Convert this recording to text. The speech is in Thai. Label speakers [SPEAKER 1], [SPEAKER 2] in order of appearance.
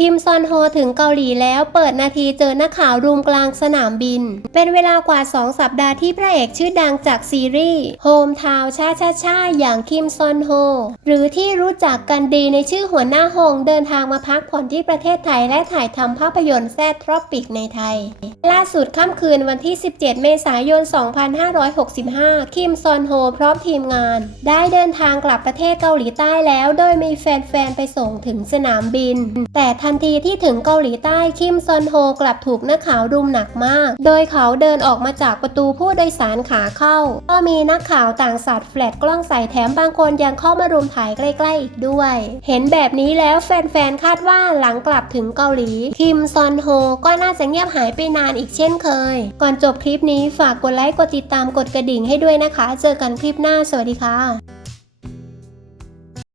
[SPEAKER 1] คิมซอนโฮถึงเกาหลีแล้วเปิดนาทีเจอนักข่าวรุมกลางสนามบิน เป็นเวลากว่า 2 สัปดาห์ที่พระเอกชื่อดังจากซีรีส์โฮมทาวชาชาชาอย่างคิมซอนโฮ หรือที่รู้จักกันดีในชื่อหัวหน้าฮงเดินทางมาพักผ่อนที่ประเทศไทยและถ่ายทำภาพยนตร์แซดทรอปิกในไทย ล่าสุดค่ำคืนวันที่ 17 เมษายน 2565 คิมซอนโฮพร้อมทีมงาน ได้เดินทางกลับประเทศเกาหลีใต้แล้ว โดยมีแฟนๆไปส่งถึงสนามบิน แต่ทันทีที่ถึงเกาหลีใต้คิมซอนโฮกลับถูกนักข่าวรุมหนักมาก โดยเขาเดินออกมาจากประตูผู้โดยสารขาเข้า ก็มีนักข่าวต่างสัตว์แฟลชกล้องใส่แถมบางคนยังเข้ามารุมถ่ายใกล้ๆอีกด้วย เห็นแบบนี้แล้วแฟนๆคาดว่าหลังกลับถึงเกาหลี คิมซอนโฮก็น่าจะเงียบหายไปนานอีกเช่นเคย ก่อนจบคลิปนี้ฝากกดไลค์กดติดตามกดกระดิ่งให้ด้วยนะคะ เจอกันคลิปหน้าสวัสดีค่ะ